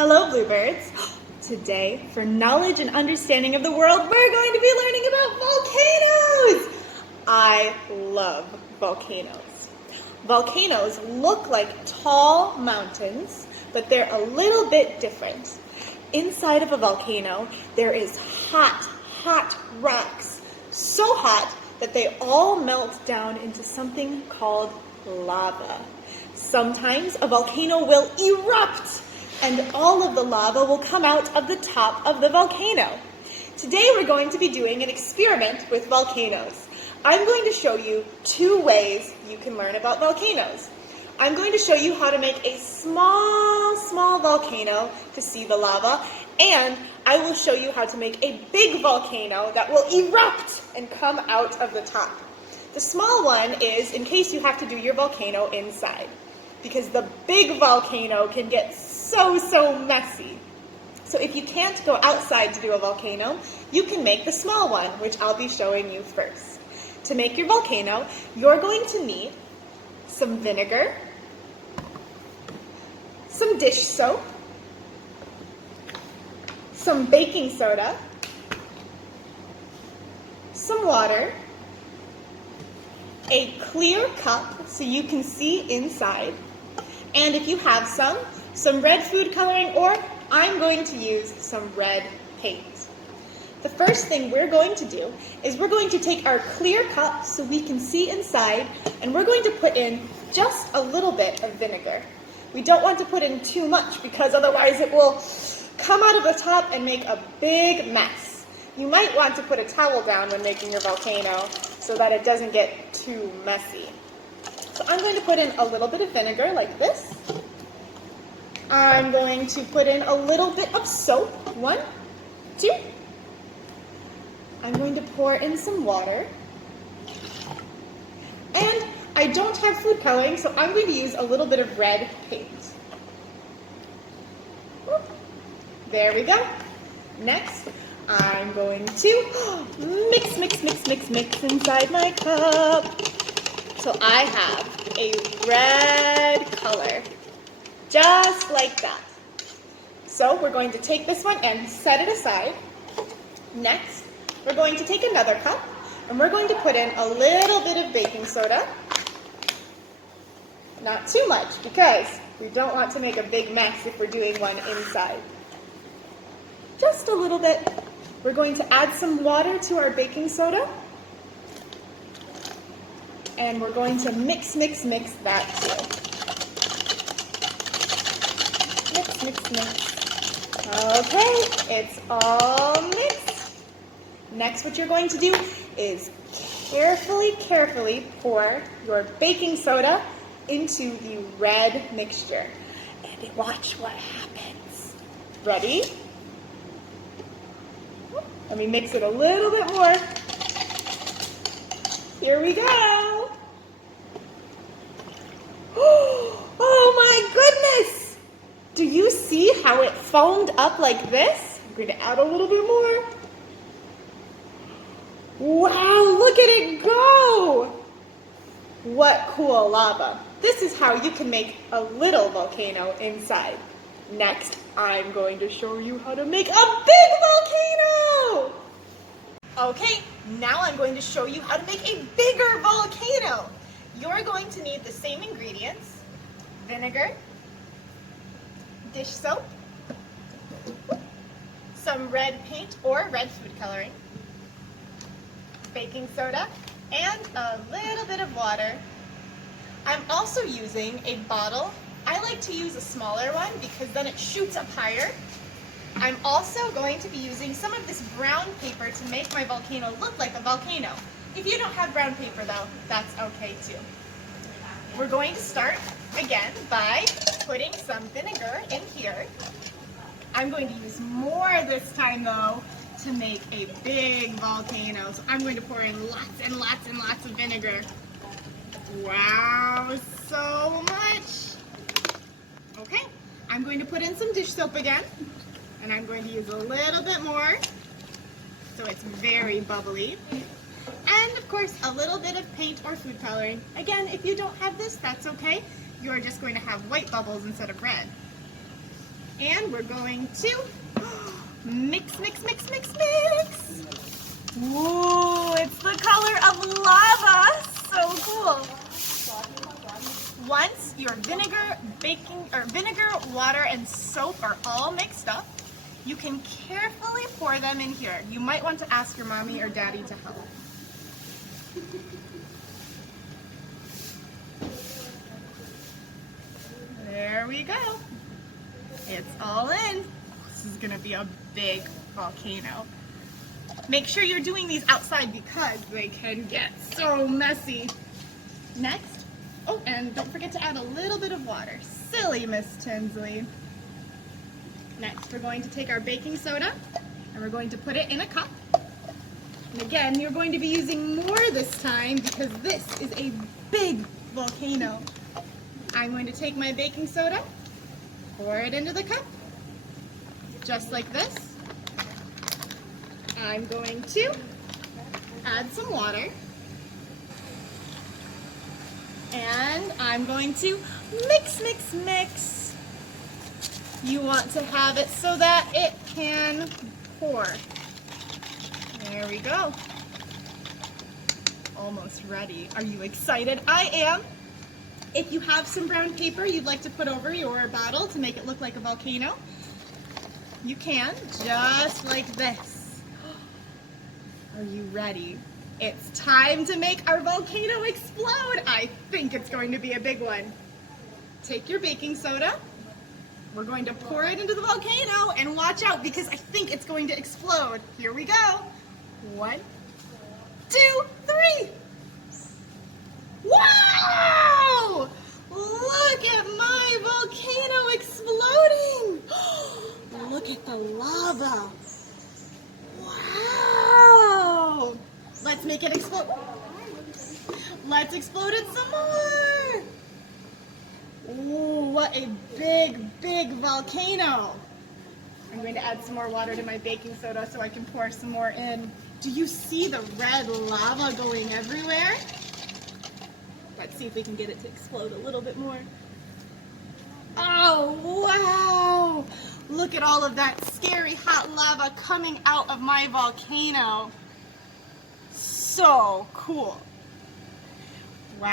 Hello, Bluebirds. Today, for knowledge and understanding of the world, we're going to be learning about volcanoes. I love volcanoes. Volcanoes look like tall mountains, but they're a little bit different. Inside of a volcano, there is hot rocks. So hot that they all melt down into something called lava. Sometimes a volcano will erupt and all of the lava will come out of the top of the volcano. Today we're going to be doing an experiment with volcanoes. I'm going to show you two ways you can learn about volcanoes. I'm going to show you how to make a small volcano to see the lava, and I will show you how to make a big volcano that will erupt and come out of the top. The small one is in case you have to do your volcano inside, because the big volcano can get so messy. So if you can't go outside to do a volcano, you can make the small one, which I'll be showing you first. To make your volcano, you're going to need some vinegar, some dish soap, some baking soda, some water, a clear cup so you can see inside, and if you have some red food coloring, or I'm going to use some red paint. The first thing we're going to do is we're going to take our clear cup so we can see inside, and we're going to put in just a little bit of vinegar. We don't want to put in too much because otherwise it will come out of the top and make a big mess. You might want to put a towel down when making your volcano so that it doesn't get too messy. So I'm going to put in a little bit of vinegar like this. I'm going to put in a little bit of soap. 1, 2. I'm going to pour in some water. And I don't have food coloring, so I'm going to use a little bit of red paint. There we go. Next, I'm going to mix inside my cup. So I have a red color, just like that. So we're going to take this one and set it aside. Next, we're going to take another cup and we're going to put in a little bit of baking soda. Not too much because we don't want to make a big mess if we're doing one inside. Just a little bit. We're going to add some water to our baking soda. And we're going to mix that too. Mix. Okay, it's all mixed. Next, what you're going to do is carefully pour your baking soda into the red mixture. And watch what happens. Ready? Let me mix it a little bit more. Here we go. Oh my goodness! Do you see how it foamed up like this? I'm going to add a little bit more. Wow, look at it go! What cool lava. This is how you can make a little volcano inside. Next, I'm going to show you how to make a big volcano! Okay, now I'm going to show you how to make a bigger volcano. You're going to need the same ingredients: vinegar, dish soap, some red paint or red food coloring, baking soda, and a little bit of water. I'm also using a bottle. I like to use a smaller one because then it shoots up higher. I'm also going to be using some of this brown paper to make my volcano look like a volcano. If you don't have brown paper though, that's okay too. We're going to start again by putting some vinegar in here. I'm going to use more this time though to make a big volcano. So I'm going to pour in lots and lots of vinegar. Wow, so much. Okay, I'm going to put in some dish soap again, and I'm going to use a little bit more so it's very bubbly. And of course, a little bit of paint or food coloring. Again, if you don't have this, that's okay. You're just going to have white bubbles instead of red. And we're going to mix, mix, mix, mix, mix. Ooh, it's the color of lava. So cool. Once your vinegar, water, and soap are all mixed up, you can carefully pour them in here. You might want to ask your mommy or daddy to help. There we go. It's all in. This is gonna be a big volcano. Make sure you're doing these outside because they can get so messy. Next, oh, and don't forget to add a little bit of water. Silly Miss Tinsley. Next, we're going to take our baking soda and we're going to put it in a cup. And again, you're going to be using more this time because this is a big volcano. I'm going to take my baking soda, pour it into the cup, just like this. I'm going to add some water. And I'm going to mix, mix, mix. You want to have it so that it can pour. There we go. Almost ready. Are you excited? I am. If you have some brown paper you'd like to put over your bottle to make it look like a volcano, you can, just like this. Are you ready? It's time to make our volcano explode. I think it's going to be a big one. Take your baking soda. We're going to pour it into the volcano and watch out because I think it's going to explode. Here we go. 1, 2, 3. Wow! Look at my volcano exploding. Look at the lava. Wow! Let's make it explode. Let's explode it some more. Ooh, what a big, big volcano. I'm going to add some more water to my baking soda so I can pour some more in. Do you see the red lava going everywhere? Let's see if we can get it to explode a little bit more. Oh, wow! Look at all of that scary hot lava coming out of my volcano. So cool.